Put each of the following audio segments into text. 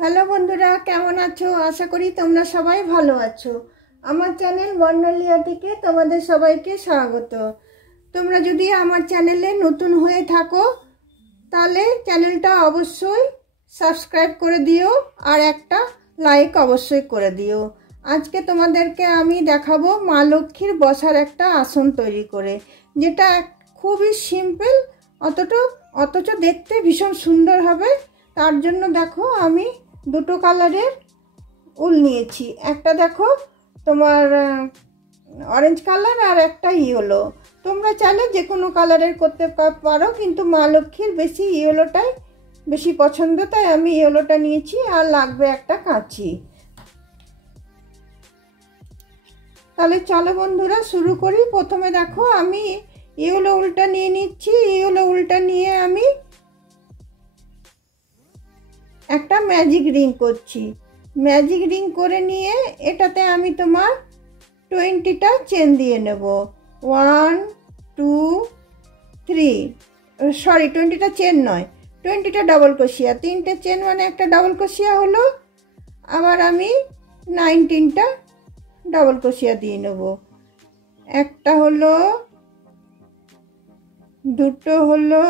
Hello বন্ধুরা, কেমন আছো? আশা করি তোমরা সবাই ভালো আছো। আমার চ্যানেল বর্ণলিয়াটিকে তোমাদের সবাইকে স্বাগত। তোমরা যদি আমার চ্যানেলে নতুন হয়ে থাকো তাহলে চ্যানেলটা অবশ্যই সাবস্ক্রাইব করে দিও আর একটা লাইক অবশ্যই করে দিও। আজকে তোমাদেরকে আমি দেখাবো মা লক্ষ্মীর বসার একটা আসন তৈরি করে, যেটা খুবই সিম্পল, অথচ দেখতে ভীষণ সুন্দর হবে। তার জন্য দেখো আমি দুটো কালারের উল নিয়েছি। একটা দেখো তোমার অরেঞ্জ কালার আর একটা ইয়েলো। তোমরা চাইলে যে কোনো কালারের করতে পারো, কিন্তু মা লক্ষ্মীর বেশি ইয়েলোটাই বেশি পছন্দ, তাই আমি ইয়েলোটা নিয়েছি। আর লাগবে একটা কাঁচি। তাহলে চলো বন্ধুরা শুরু করি। প্রথমে দেখো আমি ইয়েলো উলটা নিয়ে নিচ্ছি। ইয়েলো উলটা নিয়ে আমি একটা ম্যাজিক রিং করছি। ম্যাজিক রিং করে নিয়ে এটাতে আমি তোমার 20টা চেন দিয়ে নেব। 1 2 3, সরি 20টা চেন নয়, 20টা ডাবল ক্রোশিয়া। 3টে চেন মানে একটা ডাবল ক্রোশিয়া হলো। আবার আমি 19টা ডাবল ক্রোশিয়া দিয়ে নেব। একটা হলো, দুটো হলো,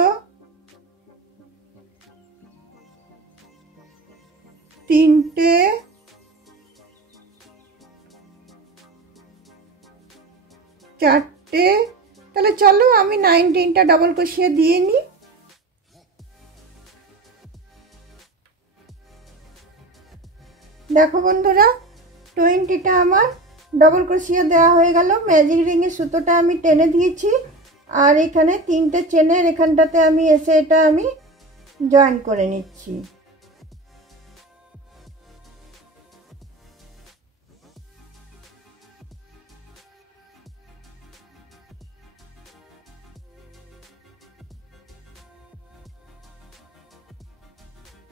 তিনটে, চারটে। তাহলে চলো আমি 19টা ডাবল ক্রোশিয়া দিয়ে নিই। দেখো বন্ধুরা, 20টা আমার ডাবল ক্রোশিয়া দেওয়া হয়ে গেল। ম্যাজিক রিংয়ের সুতোটা আমি টেনে দিয়েছি। আর এখানে 3টে চেনের এখানটাতে আমি এসে এটা আমি জয়েন করে নিচ্ছি।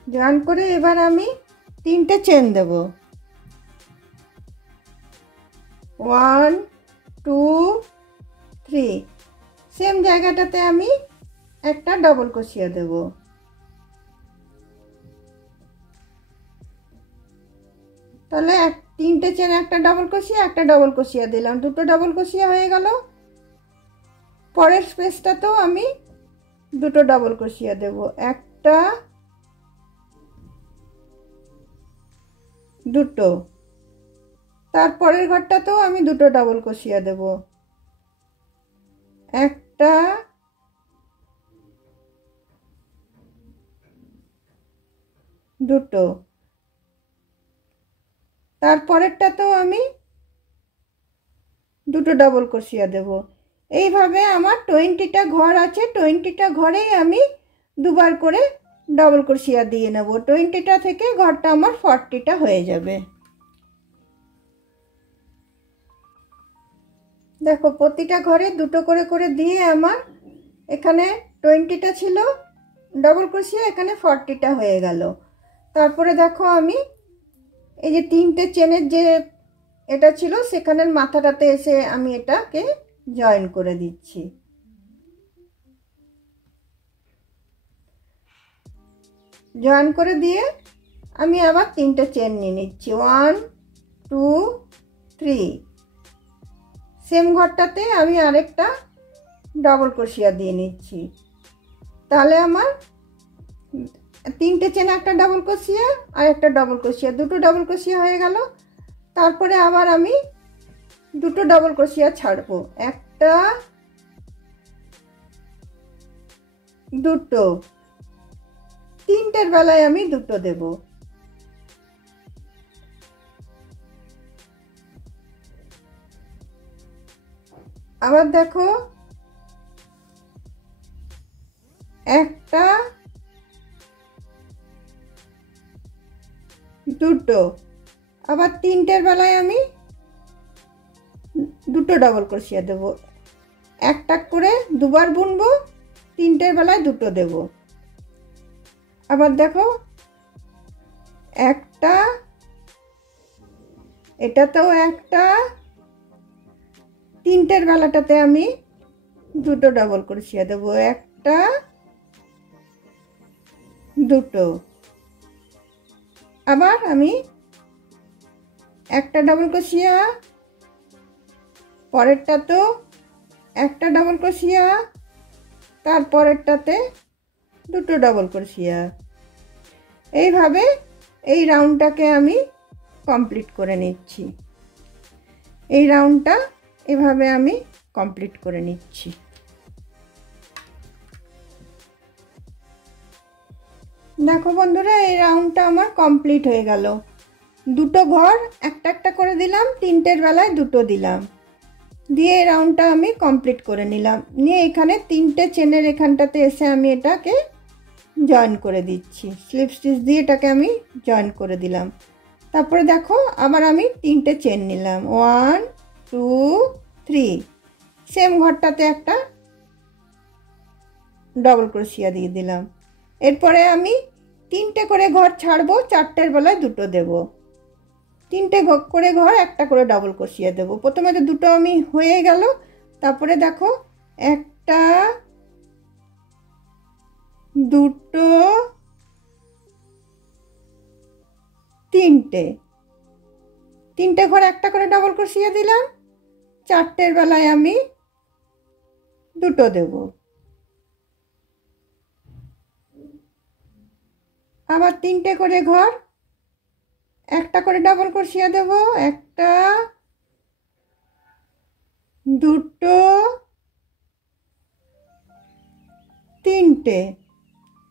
জয়েন করে এবার আমি 3টে চেন দেব। 1 2 3। সেম জায়গাটাতে আমি একটা ডাবল ক্রোশিয়া দেব। তাহলে 3টে চেন, একটা ডাবল ক্রোশিয়া, একটা ডাবল ক্রোশিয়া দিলাম, দুটো ডাবল ক্রোশিয়া হয়ে গেল। পরের স্পেসটাতেও আমি দুটো ডাবল ক্রোশিয়া দেব। একটা, দুটো। তারপরের ঘরটাতেও আমি দুটো ডাবল ক্রোশিয়া দেব। একটা, দুটো। তারপরেরটাতেও আমি দুটো ডাবল ক্রোশিয়া দেব। এইভাবে আমার 20টা ঘর আছে। 20টা ঘরেই আমি দুবার করে ডাবল ক্রোশিয়া দিয়ে নেব। 20টা থেকে ঘরটা আমার 40টা হয়ে যাবে। দেখো প্রতিটা ঘরে দুটো করে করে দিয়ে আমার এখানে 20টা ছিল ডাবল ক্রোশিয়া, এখানে 40টা হয়ে গেল। তারপরে দেখো আমি এই যে 3টে চেনের যে এটা ছিল সেখানের মাথাটাতে এসে আমি এটাকে জয়েন করে দিচ্ছি। জয়েন করে দিয়ে আমি আবার 3টে চেন নিয়ে নিচ্ছি। 1 2 3। সেম ঘরটাতে আমি আরেকটা ডাবল ক্রোশিয়া দিয়ে নিচ্ছি। তাহলে আমার 3টে চেন, একটা ডাবল ক্রোশিয়া আর একটা ডাবল ক্রোশিয়া, দুটো ডাবল ক্রোশিয়া হয়ে গেল। তারপরে আবার আমি দুটো ডাবল ক্রোশিয়া ছাড়বো। একটা, দুটো। 3টের বেলায় আমি দুটো দেব। আবার দেখো একটা, দুটো। আবার 3টের বেলায় আমি দুটো ডাবল ক্রোশিয়া দেব। একটা করে দুবার বুনবো, 3টের বেলায় দুটো দেব। আবার দেখো একটা, এটাতেও একটা, 3টের বেলাটাতে আমি দুটো ডাবল ক্রোশিয়া দেব। একটা, দুটো। আবার আমি একটা ডাবল ক্রোশিয়া, পরেরটাতেও একটা ডাবল ক্রোশিয়া, তারপরেরটাতে দুটো ডাবল ক্রোশিয়া। এইভাবে এই রাউন্ডটাকে আমি কমপ্লিট করে নিচ্ছি। এই রাউন্ডটা এভাবে আমি কমপ্লিট করে নিচ্ছি। দেখো বন্ধুরা, এই রাউন্ডটা আমার কমপ্লিট হয়ে গেল। দুটো ঘর একটা একটা করে দিলাম, তিনটের বেলায় দুটো দিলাম, দিয়ে এই রাউন্ডটা আমি কমপ্লিট করে নিলাম। নিয়ে এখানে তিনটে চেনের এখানটাতে এসে আমি এটাকে জয়েন করে দিচ্ছি। স্লিপ স্টিচ দিয়ে এটাকে আমি জয়েন করে দিলাম। তারপরে দেখো আবার আমি তিনটে চেন নিলাম, 1 2 3। সেম ঘরটাতে একটা ডবল ক্রোশিয়া দিয়ে দিলাম। এরপরে আমি তিনটে করে ঘর ছাড়বো, চারটের বেলায় দুটো দেব। তিনটে করে ঘর একটা করে ডবল ক্রোশিয়া দেব। প্রথমে তো দুটো আমি হয়ে গেল, তারপরে দেখো একটা, দুটো, তিনটে, তিনটে ঘর একটা করে ডবল ক্রোশিয়া দিলাম। চারটের বেলায় আমি দুটো দেব। আবার তিনটে করে ঘর একটা করে ডাবল ক্রোশিয়া দেব, একটা, দুটো, তিনটে।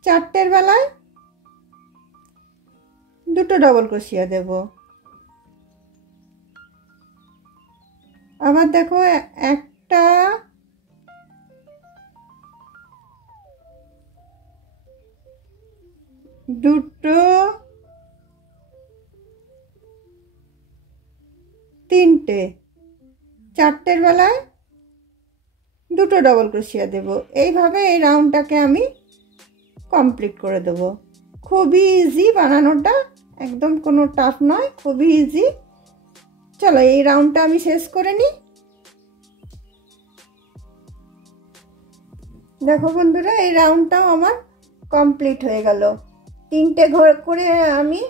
চারটের বেলায় দুটো ডাবল ক্রোশিয়া দেব। আবার দেখো একটা, দুটো, তিনটে। চারটের বেলায় দুটো ডাবল ক্রোশিয়া দেব। এইভাবে এই রাউন্ডটাকে আমি কমপ্লিট করে দেব। খুবই ইজি বানানোটা, একদম কোনো টাফ নয়, খুবই ইজি। চলো এই রাউন্ডটা আমি শেষ করে নিই। দেখো বন্ধুরা, এই রাউন্ডটাও আমার কমপ্লিট হয়ে গেল। তিনটে ঘর করে আমি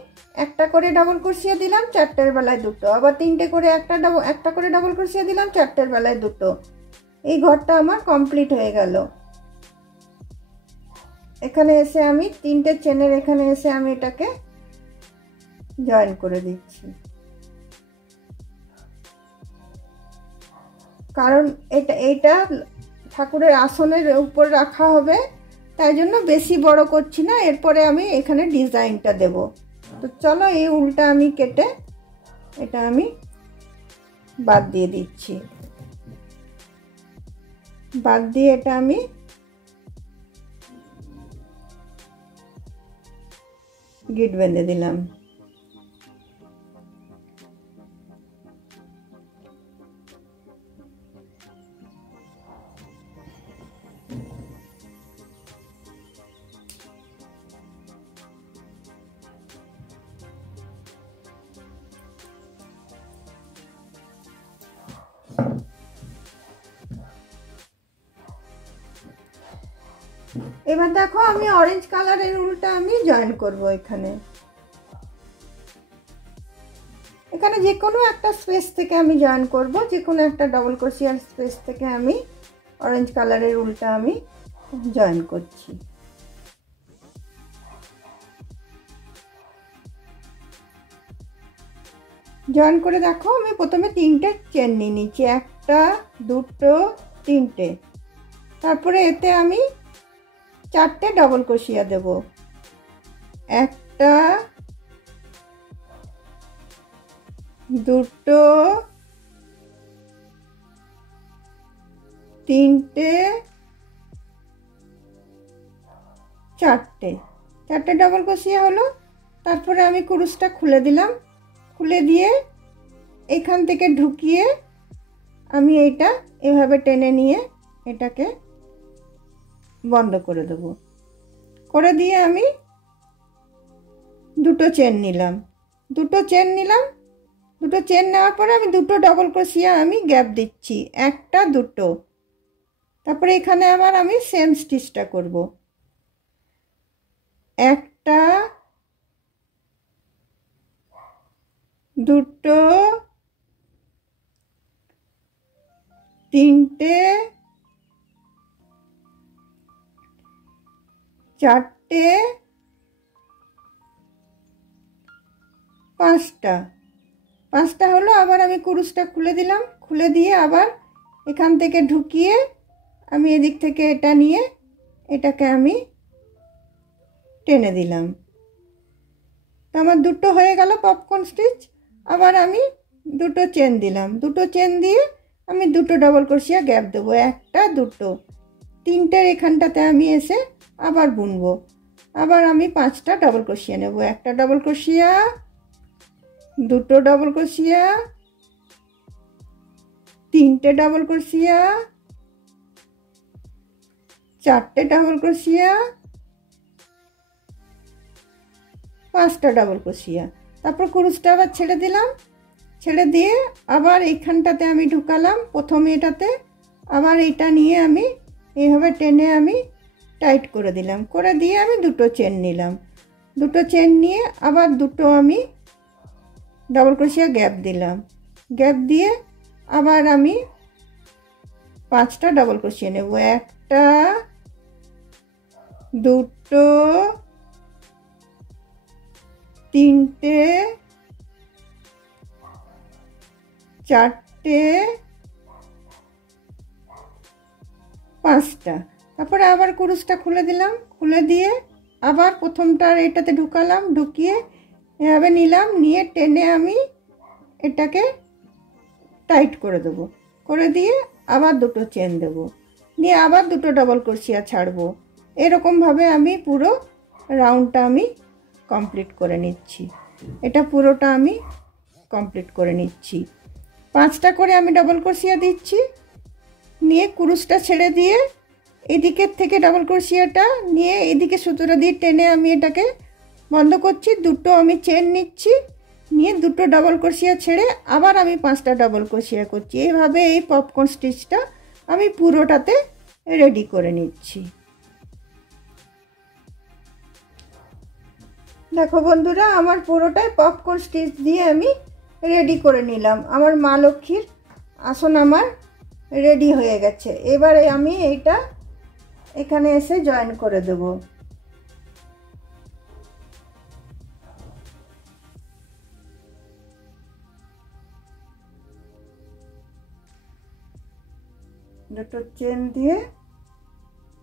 একটা করে ডাবল ক্রোশিয়া দিলাম, চারটের বেলায় দুটো। আবার তিনটে করে একটা করে ডাবল ক্রোশিয়া দিলাম, চারটের বেলায় দুটো। এই ঘরটা আমার কমপ্লিট হয়ে গেল। এখানে এসে আমি তিনটে চেনের এখানে এসে আমি এটাকে জয়েন করে দিচ্ছি, কারণ এটা ঠাকুরের আসনের উপর রাখা হবে, তাই জন্য বেশি বড় করছি না। এরপরে আমি এখানে ডিজাইনটা দেব। তো চলো এই উলটা আমি কেটে এটা আমি বাদ দিয়ে দিচ্ছি। বাদ দিয়ে এটা আমি গিট বেঁধে দিলাম। এবার দেখো আমি অরেঞ্জ কালারের উলটা আমি জয়েন করব। এখানে যে কোনো একটা স্পেস থেকে আমি জয়েন করব, যে কোনো একটা ডবল ক্রোশিয়ার স্পেস থেকে আমি অরেঞ্জ কালারের উলটা আমি জয়েন করছি। জয়েন করে দেখো আমি প্রথমে তিনটে চেন নিয়ে নিচ্ছি, একটা, দুটো, তিনটে। তারপরে এতে আমি চারটে ডবল ক্রোশিয়া দেব, একটা, দুটো, তিনটে, চারটে। চারটে ডবল ক্রোশিয়া হলো। তারপরে আমি কুরুশটা খুলে দিলাম। খুলে দিয়ে এখান থেকে ঢুকিয়ে আমি এইটা এভাবে টেনে নিয়ে এটাকে বন্ধ করে দেব। করে দিয়ে আমি দুটো চেন নিলাম। দুটো চেন নেওয়ার পরে আমি দুটো ডবল ক্রোশিয়া আমি গ্যাপ দিচ্ছি, একটা, দুটো। তারপরে এখানে আবার আমি সেম স্টিচটা করব, একটা, দুটো, তিনটে, চারটে, পাঁচটা। পাঁচটা হলো। আবার আমি কুরুশটা খুলে দিলাম, খুলে দিয়ে আবার এখান থেকে ঢুকিয়ে আমি এদিক থেকে এটা নিয়ে এটাকে আমি টেনে দিলাম। তো আমার দুটো হয়ে গেল পপকর্ন স্টিচ। আবার আমি দুটো চেন দিলাম, দুটো চেন দিয়ে আমি দুটো ডাবল ক্রোশিয়া গ্যাপ দেবো, একটা দুটো, তিনটের এখানটাতে আমি এসে আবার বুনবো। আবার আমি পাঁচটা ডাবল ক্রোশিয়া নেব, একটা ডাবল ক্রোশিয়া, দুটো ডাবল ক্রোশিয়া, তিনটে ডাবল ক্রোশিয়া, চারটে ডাবল ক্রোশিয়া, পাঁচটা ডাবল ক্রোশিয়া। তারপর কুরুশটা আবার ছেড়ে দিলাম, ছেড়ে দিয়ে আবার এইখানটাতে আমি ঢুকালাম প্রথমে এটাতে, আবার এইটা নিয়ে আমি এইভাবে টেনে আমি টাইট করে দিলাম, করে দিয়ে আমি দুটো চেন নিলাম, দুটো চেন নিয়ে আবার দুটো আমি ডাবল ক্রোশিয়া গ্যাপ দিলাম, গ্যাপ দিয়ে আবার আমি পাঁচটা ডাবল ক্রোশিয়া নেব, একটা, দুটো, তিনটে, চারটে, পাঁচটা। তারপরে আবার কুরুশটা খুলে দিলাম, খুলে দিয়ে আবার প্রথমটার এটাতে ঢুকালাম, ঢুকিয়ে এভাবে নিলাম, নিয়ে টেনে আমি এটাকে টাইট করে দেবো, করে দিয়ে আবার দুটো চেন দেব, দিয়ে আবার দুটো ডাবল ক্রোশিয়া ছাড়বো। এরকমভাবে আমি পুরো রাউন্ডটা আমি কমপ্লিট করে নিচ্ছি। এটা পুরোটা আমি কমপ্লিট করে নিচ্ছি। পাঁচটা করে আমি ডাবল ক্রোশিয়া দিচ্ছি, নিয়ে কুরুশটা ছেড়ে দিয়ে এদিকের থেকে ডাবল ক্রোশিয়াটা নিয়ে এদিকে সুতোটা দিয়ে টেনে আমি এটাকে বন্ধ করছি, দুটো আমি চেন নিচ্ছি, নিয়ে দুটো ডাবল ক্রোশিয়া ছেড়ে আবার আমি পাঁচটা ডাবল ক্রোশিয়া করছি। এইভাবে এই পপকর্ন স্টিচটা আমি পুরোটাতে রেডি করে নিচ্ছি। দেখো বন্ধুরা, আমার পুরোটাই পপকর্ন স্টিচ দিয়ে আমি রেডি করে নিলাম। আমার মা লক্ষ্মীর আসন আমার রেডি হয়ে গেছে। এবারে আমি এইটা এখানে এসে জয়েন করে দেব। দুটো চেন দিয়ে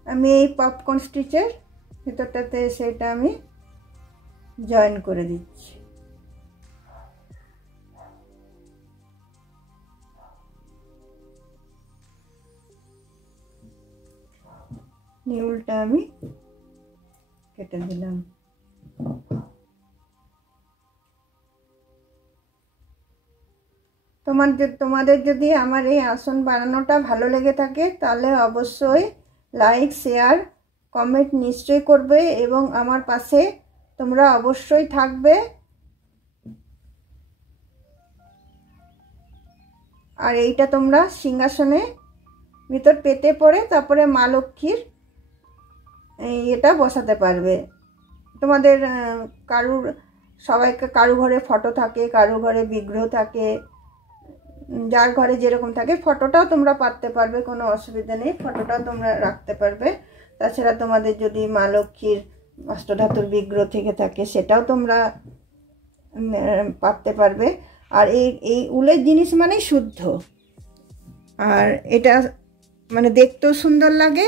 আমি এই পপকর্ন স্টিচের ভিতরটাতে এসে এটা আমি জয়েন করে দিচ্ছি। নিউলটা আমি কেটে দিলাম। তোমাদের যদি আমার এই আসন বানানোটা ভালো লেগে থাকে তাহলে অবশ্যই লাইক, শেয়ার, কমেন্ট নিশ্চয়ই করবে এবং আমার পাশে তোমরা অবশ্যই থাকবে। আর এইটা তোমরা সিংহাসনে ভিতর পেতে পড়ে তারপরে মা লক্ষ্মীর এটা বসাতে পারবে। তোমাদের কারু ঘরে ফটো থাকে, কারু ঘরে বিগ্রহ থাকে, যার ঘরে যেরকম থাকে ফটোটাও তোমরা পাততে পারবে, কোনো অসুবিধা নেই, ফটোটাও তোমরা রাখতে পারবে। তাছাড়া তোমাদের যদি মা লক্ষ্মীর অষ্টধাতুর বিগ্রহ থেকে থাকে সেটাও তোমরা পাততে পারবে। আর এই উলের জিনিস মানে শুদ্ধ, আর এটা মানে দেখতেও সুন্দর লাগে,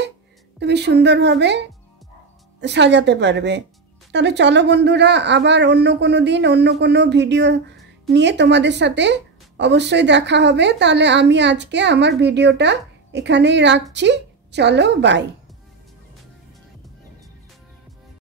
তুমি সুন্দরভাবে সাজাতে পারবে। তাহলে চলো বন্ধুরা, আবার অন্য কোনো দিন অন্য কোনো ভিডিও নিয়ে তোমাদের সাথে অবশ্যই দেখা হবে। তাহলে আমি আজকে আমার ভিডিওটা এখানেই রাখছি। চলো, বাই।